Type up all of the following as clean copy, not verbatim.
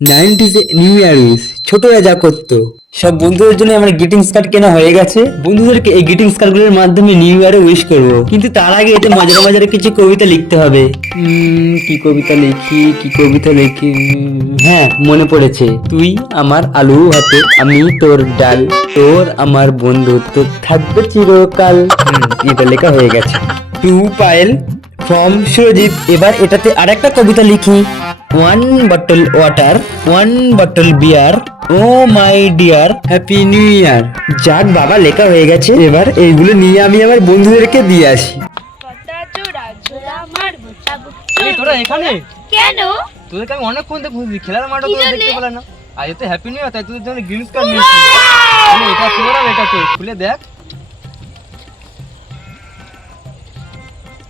90s new year wish ছোটরা যা করতো সব বন্ধুদের জন্য আমার গ্রিটিংস কার্ড কেনা হয়ে গেছে। বন্ধুদেরকে এই গ্রিটিংস কার্ডগুলোর মাধ্যমে নিউ ইয়ারে উইশ করব, কিন্তু তার আগে এতে মজার মজার কিছু কবিতা লিখতে হবে। কি কবিতা লিখি হ্যাঁ, মনে পড়েছে। তুই আমার আলু হাতে, আমি তোর ডাল, তোর আমার বন্ধুত্ব থাকবে চিরকাল। এটা লেখা হয়ে গেছে। To Payel from Surajit. এবার এটাতে আরেকটা কবিতা লিখি। 1 bottle water, 1 bottle beer, oh my dear, happy new year। যাক বাবা, লেখা হয়ে গেছে। এবার এইগুলো নিয়ে আমি আমার বন্ধুদেরকে দিয়ে আসি। তোরা এখানে কেন? তোদেরকে আমি অনেকক্ষণ থেকে খুঁজছি, খেলার মাঠে তোরা দেখতে পেলাম না। আজ তো হ্যাপি নিউ ইয়ার, তাই তোদের জন্য গ্রিনস কার্ড নিয়েছি। এটা তোর আর এটা তোর, খুলে দেখ।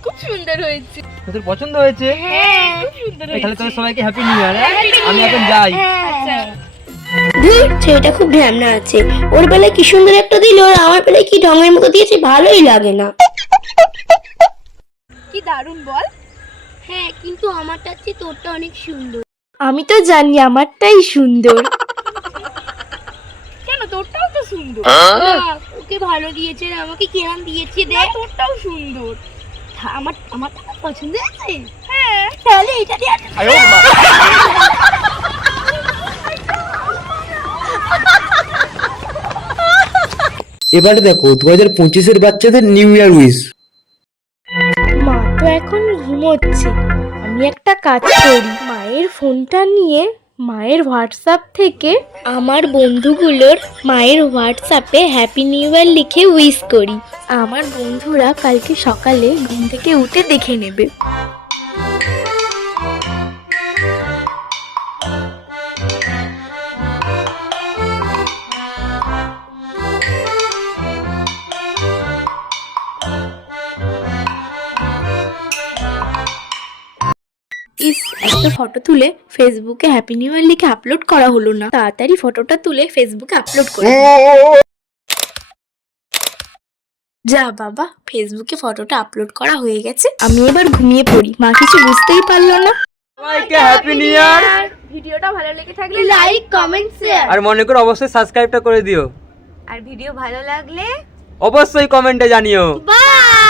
খুব সুন্দর হয়েছে। তোদের পছন্দ হয়েছে? হ্যাঁ, খুব সুন্দর তাহলে হয়েছে। তোদের সবাইকে হ্যাপি নিউ ইয়ার। আমি এখন যাই। আচ্ছা। ধুর, ছেলেটা খুব ঢ্যামনা আছে। ওর বেলায় কি সুন্দর একটা দিল, আর আমার বেলায় কি ঢঙের মতো দিয়েছে, ভালোই লাগে না। কি দারুণ বল। হ্যাঁ, কিন্তু আমারটা চেয়ে তোরটা অনেক সুন্দর। আমি তো জানি আমারটাই সুন্দর। কেন, তোরটাও তো সুন্দর। না, ওকে ভালো দিয়েছে, আর আমাকে কেমন দিয়েছে না, দেখ। তোরটাও সুন্দর। আমারটা খুব পছন্দ আছে। হ্যাঁ, তাহলে এটা দিয়ে এবারে দেখো 2025-এর বাচ্চাদের নিউ ইয়ার উইশ। মা তো এখন ঘুমোচ্ছে। আমি একটা কাজ করি, মায়ের ফোনটা নিয়ে মায়ের হোয়াটসঅ্যাপ থেকে আমার বন্ধুগুলোর মায়ের হোয়াটসঅ্যাপে হ্যাপি নিউ ইয়ার লিখে উইশ করি। আমার বন্ধুরা কালকে সকালে ঘুম থেকে উঠে দেখে নেবে। ইস, একটা ফটো তুলে ফেসবুকে হ্যাপি নিউ ইয়ার লিখে আপলোড করা হলো না। তাড়াতাড়ি ফটোটা তুলে ফেসবুকে আপলোড করে দিই। যা বাবা, ফেসবুকে ফটোটা আপলোড করা হয়ে গেছে। আমি এবার ঘুমিয়ে পড়ি। মা কিছু বুঝতেই পারলো না। সবাইকে হ্যাপি নিউ ইয়ার। ভিডিওটা ভালো লেগে থাকলে লাইক, কমেন্ট, শেয়ার। আর মনে করে অবশ্যই সাবস্ক্রাইবটা করে দিও। আর ভিডিও ভালো লাগলে অবশ্যই কমেন্টে জানিও। বাই।